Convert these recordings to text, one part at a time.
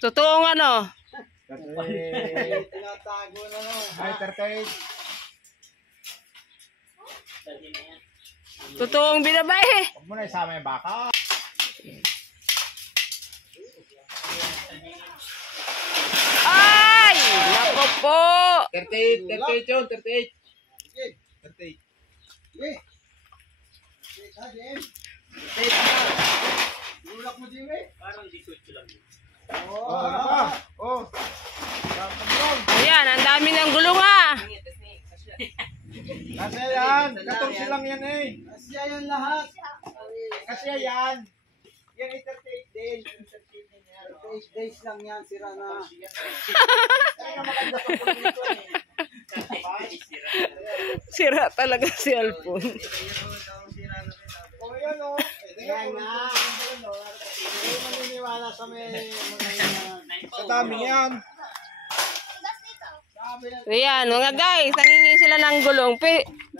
Totoong ano? Tinatago na no. Ay, 38. Totoong binabae. Huwag mo na isama yung baka. Ay! Nako po! 38 yun, 38. 38. Sige. Bulak mo, Jimmy. Parang 18 lang. Oh. Ayan, ang dami ng gulong ah. Kasi yan. 14 lang yan eh. Asya yan lahat. Kasi yan. Yan ay 38 din. 8 days lang yan, sira na. Ay, nga maganda sa dito eh. Sira talaga si Alpon. Oh, yan oh. Ayan nga. Hindi maniniwala sa may Sa dami yan. Ayan, mga guys, nangingi sila ng gulong.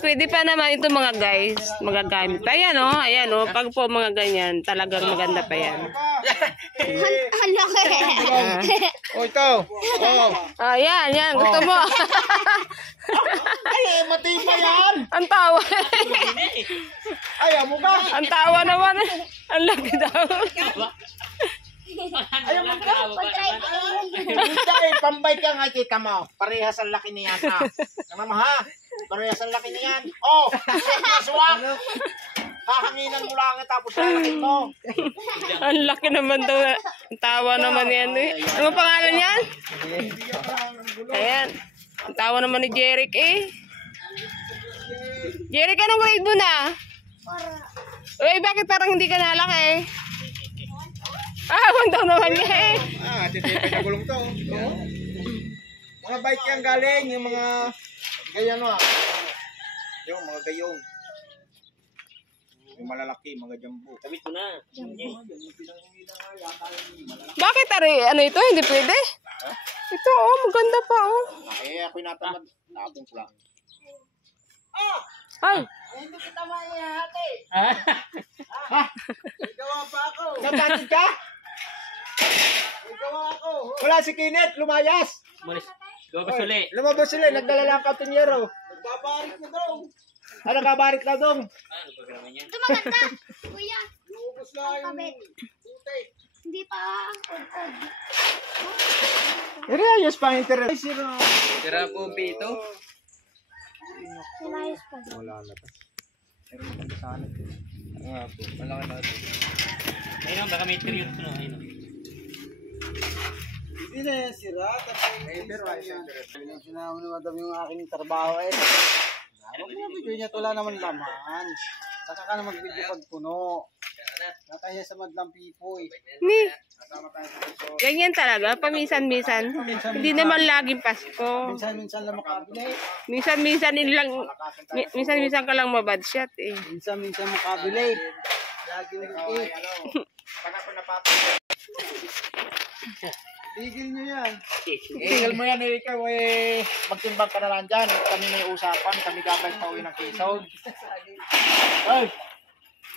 Pwede pa naman ito mga guys, magagamit. Ayan o, ayan o, pag po mga ganyan, talagang maganda pa yan. Oh, ito. Oh. Ayan, yan, gusto mo. Ay, matibay yan. Ang tawa. Ay, amo ka. Ang tawa naman. Ang laki daw. Ay, amo ka. Hindi, pambay ka nga, kita mo. Parehas ang laki niyan, ha? Ano mo, ha? Parehas ang laki niyan. Oh, swak. Hahanginan mo lang tapos lalaki mo. Ang laki naman daw. Ang tawa naman yan eh. Ano pangalan yan? Ayan. Ang tawa naman ni Jeric eh. Jeric, anong grade mo na? Uy, bakit parang hindi ka nalaki? Ah, 1 taon naman niya eh. Ah, titipay na gulong to. Oh. Mga bike yan galing, yung mga gayano ah. Yung mga gayong. Yung malalaki, mga jumbo. Kabit mo na. Bakit ano ito? Hindi pwede? Ito oh, maganda pa oh. Eh, ako'y natamad. Tapong ko lang. Ay, hindi kita maihati. Ha? Gawa pa ako. Natatid ka? Gawa ako. Wala si Kinet, lumayas. Malis. Gawa pa suli. Lumabas sila, nagdala lang ang katunyero. Nagbabarik na daw. Ano kabarit na dong? Ano programa niya? Ito maganda, kuya. Luubos na yung Kabit. puti. Hindi pa ud-ud. Ayos pa internet. Tira po ito. Malayos pa. Wala na to. Pero maganda sana ito. Ah, po. Malaki na ito. Ayun, baka may period ko. Ayun. Hindi na yan sira. Pero ayos yan. internet. Sinama ni madam yung aking trabaho eh. Huwag mo video niya, wala naman laman. Saka ka na mag-video pag puno. Nakahiya sa madlang pipoy. ni. Ganyan talaga, paminsan-minsan. Hindi naman laging Pasko. Minsan-minsan lang makabili. Minsan-minsan ka lang mabad shot eh. Minsan-minsan makabili. Lagi mo eh. Saka ko napapagod. Tigil nyo yan. Tinggal mo yan eh, ikaw eh. Magtimbang ka na lang dyan. Kami may usapan. Kami gabay pa uwi ng Quezon. Ay!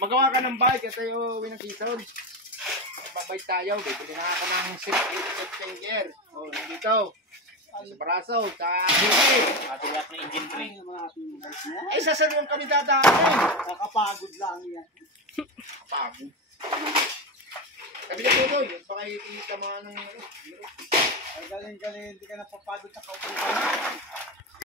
Magawa ka ng bike at tayo uwi ng Quezon. Magbabike tayo. Bibili na ako ng September. O, nandito. Sa Baraso, sa Hindi. Matuli ako ng engine tray. Ay, sa salon kami dadaan. Nakapagod lang yan. Kapagod. Kami na tuloy. Baka ikita mga ng... Ay galing-galing, hindi ka napapagod sa kaupuan.